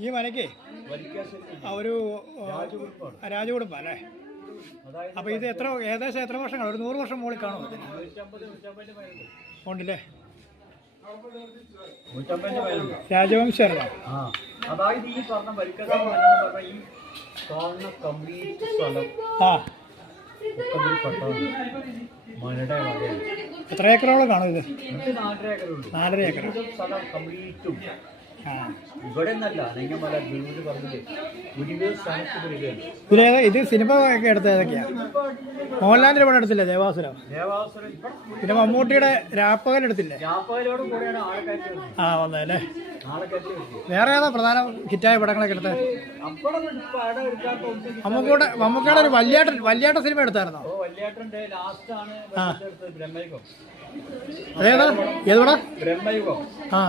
ഈ മനയ്ക്ക് ഒരു രാജകുടുംബം അല്ലേ? അപ്പോൾ ഇത് ഏകദേശം എത്ര വർഷങ്ങൾ? ഒരു 100 വർഷം മുകളിൽ കാണുമോ? ഉണ്ടല്ലേ? രാജവംശമാണോ? അതായത് ഈ പറഞ്ഞ വരിക്കശ്ശേരി പറഞ്ഞ ഈ കാണുന്ന കംപ്ലീറ്റ് സ്ഥലം മലയുടെ വകയാണ്. എത്ര ഏക്കറോളം കാണും ഇത്? 4.5 ഏക്കറുണ്ട്. 4.5 ഏക്കർ സ്ഥലം കംപ്ലീറ്റും ഇവിടെ നിന്നല്ല. നിങ്ങൾ മല ഗുരുവിന് പറഞ്ഞില്ലേ 20 സ്ഥലത്ത് വരികയാണ്. ഇത് സിനിമ ഒക്കെ എടുത്ത ഏതൊക്കെയാ? മോഹൻലാലിന്റെ പടം എടുത്തില്ലേ ദേവാസുരം? പിന്നെ മമ്മൂട്ടിയുടെ രാപ്പകൽ എടുത്തില്ലേ? രാപ്പകലോട് കൂടെയാണ് ആളെ കയറ്റി വന്നതല്ലേ? ആളെ കയറ്റി. വേറെ ഏതാ പ്രധാന ഹിറ്റായ പടങ്ങളൊക്കെ എടുത്തത്? മമ്മൂക്കയുടെ ഒരു വല്യാട്ട സിനിമ എടുത്തായിരുന്നോ? വല്യാട്ടന്റെ ലാസ്റ്റ് ആണ് ബ്രഹ്മയുഗം. അതേതാ? ഏത് പടം? ബ്രഹ്മയുഗം. ആ